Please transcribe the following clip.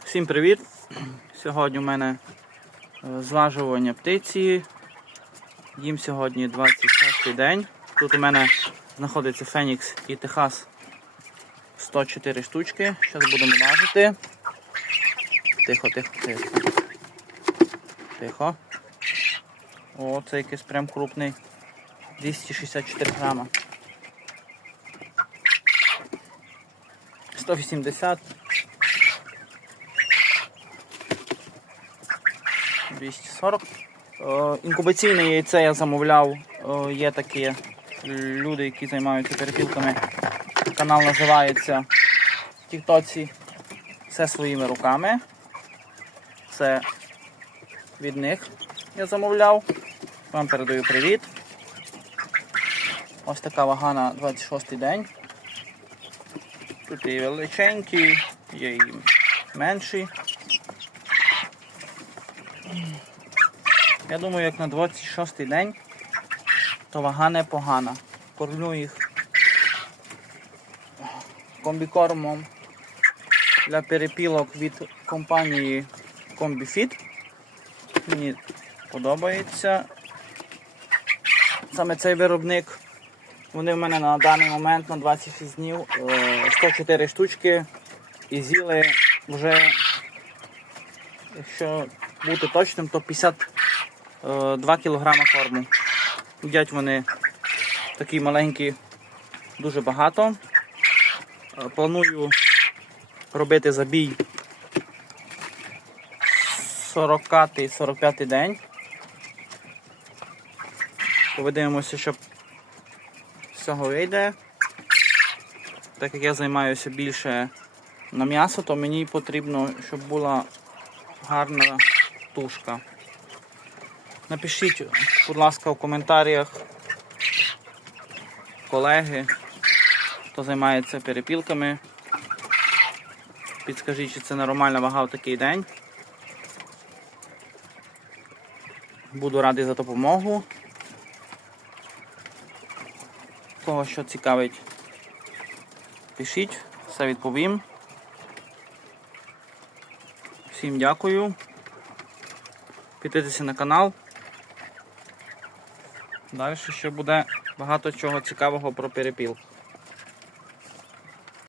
Всім привіт! Сьогодні у мене е, зважування птиці. Їм сьогодні 26 день. Тут у мене знаходиться Фенікс і Техас 104 штучки. Зараз будемо важити. Тихо, тихо, тихо. Тихо. О, це якийсь прям крупний. 264 грама. 180. 240. Е, Інкубаційне яйце я замовляв. Е, Є такі люди, які займаються перепілками. Канал називається Тіктоці. Все своїми руками. Це від них я замовляв. Вам передаю привіт. Ось така вага на 26 день. Тут і величенькі, є і менші. Я думаю, як на 26-й день, то вага непогана. Кормлю їх комбікормом для перепілок від компанії Комбіфіт. Мені подобається саме цей виробник. Вони в мене на даний момент на 26 днів е, 104 штучки і з'їли вже, якщо бути точним, то 52 кг корму. Їдять вони такі маленькі дуже багато. Е, Планую робити забій 40-45 день. Подивимося, щоб з цього вийде. Так як я займаюся більше на м'ясо, то мені потрібно, щоб була гарна тушка. Напишіть, будь ласка, в коментарях колеги, хто займається перепілками. Підскажіть, чи це нормальна вага в такий день. Буду радий за допомогу. Кого що цікавить, пишіть, все відповім. Всім дякую. Підписуйтесь на канал. Далі ще буде багато чого цікавого про перепіл.